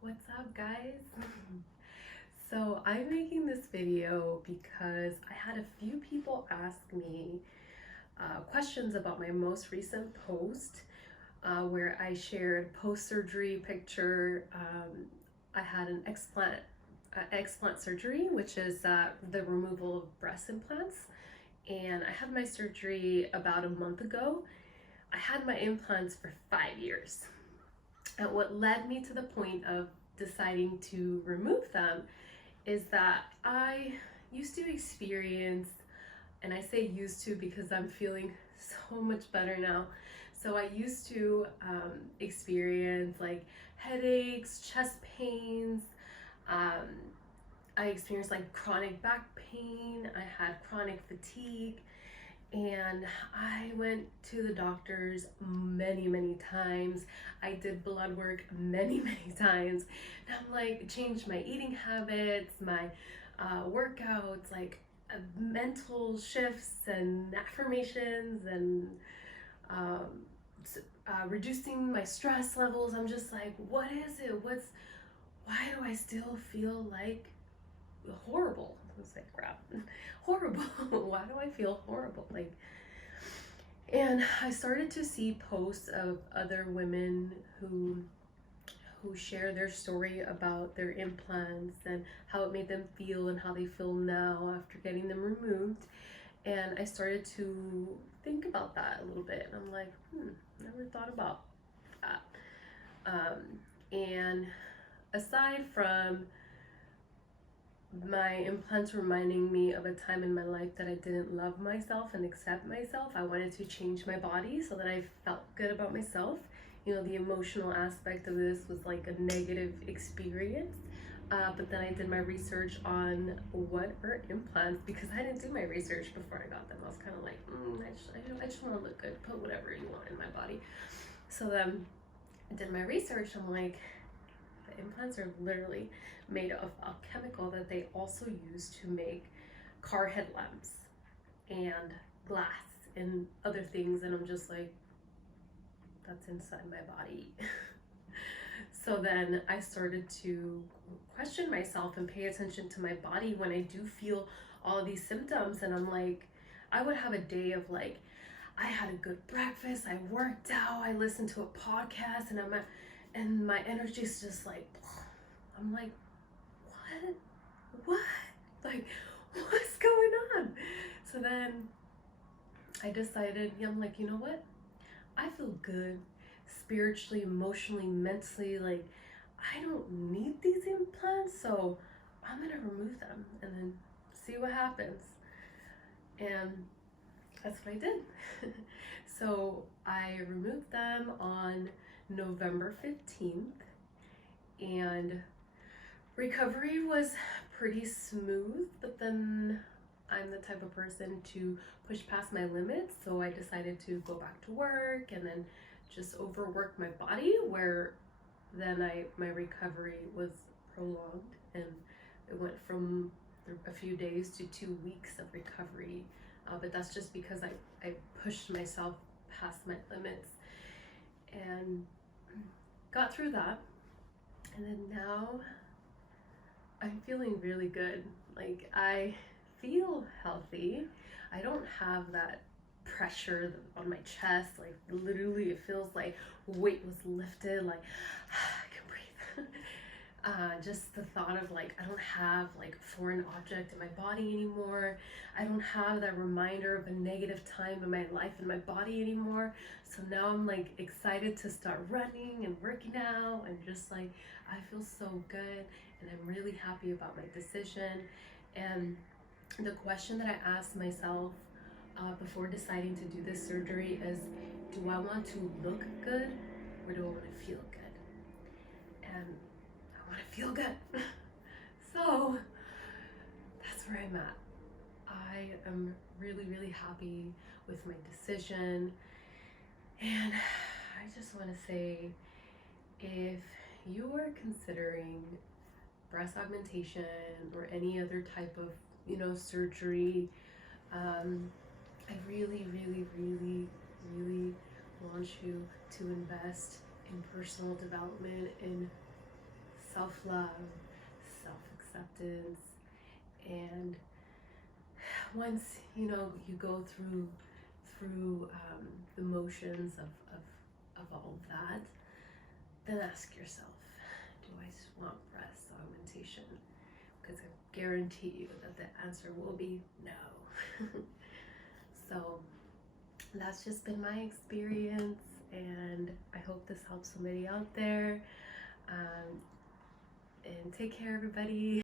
What's up, guys? So I'm making this video because I had a few people ask me questions about my most recent post where I shared post-surgery picture. I had an explant surgery, which is the removal of breast implants, and I had my surgery about a month ago. I had my implants for 5 years. And what led me to the point of deciding to remove them is that I used to experience, and I say used to because I'm feeling so much better now. So I used to experience like headaches, chest pains. Um, I experienced like chronic back pain. I had chronic fatigue. And I went to the doctors many times. I did blood work many times. And I'm like, changed my eating habits, my workouts, like mental shifts and affirmations and um, reducing my stress levels. I'm just like, what is it? Why do I still feel like horrible? I was like, crap, horrible. Why do I feel horrible? And I started to see posts of other women who share their story about their implants and how it made them feel and how they feel now after getting them removed. And I started to think about that a little bit. And I'm like, never thought about that. And aside from my implants reminding me of a time in my life that I didn't love myself and accept myself, I wanted to change my body so that I felt good about myself. You know, the emotional aspect of this was like a negative experience. But then I did my research on what are implants because I didn't do my research before I got them. I was kind of like, I just want to look good, put whatever you want in my body. So then I did my research. I'm like, the implants are literally made of a chemical that they also use to make car headlamps and glass and other things. And I'm just like, that's inside my body. So then I started to question myself and pay attention to my body when I do feel all these symptoms. And I'm like, I would have a day of like, I had a good breakfast, I worked out, I listened to a podcast, and my energy is just like, I'm like, what? Like, what's going on? So then I decided, I'm like, you know what? I feel good spiritually, emotionally, mentally. Like, I don't need these implants, so I'm gonna remove them and then see what happens. And that's what I did. So I removed them on November 15th, and recovery was pretty smooth, but then I'm the type of person to push past my limits, so I decided to go back to work and then just overwork my body, where then my recovery was prolonged, and it went from a few days to 2 weeks of recovery. But that's just because I pushed myself past my limits and got through that. And then now I'm feeling really good. Like, I feel healthy. I don't have that pressure on my chest. Like, literally, it feels like weight was lifted. Like, I can breathe. Just the thought of like, I don't have like a foreign object in my body anymore. I don't have that reminder of a negative time in my life in my body anymore. So now I'm like excited to start running and working out, and just like, I feel so good, and I'm really happy about my decision. And the question that I asked myself before deciding to do this surgery is, do I want to look good or do I want to feel good? And I want to feel good. So that's where I'm at. I am really happy with my decision. And I just want to say, if you are considering breast augmentation or any other type of, surgery, I really want you to invest in personal development, in self-love, self-acceptance. And once you go through the motions of all of that, then ask yourself, do I want breast augmentation? Because I guarantee you that the answer will be no. So that's just been my experience, and I hope this helps somebody out there. And take care, everybody.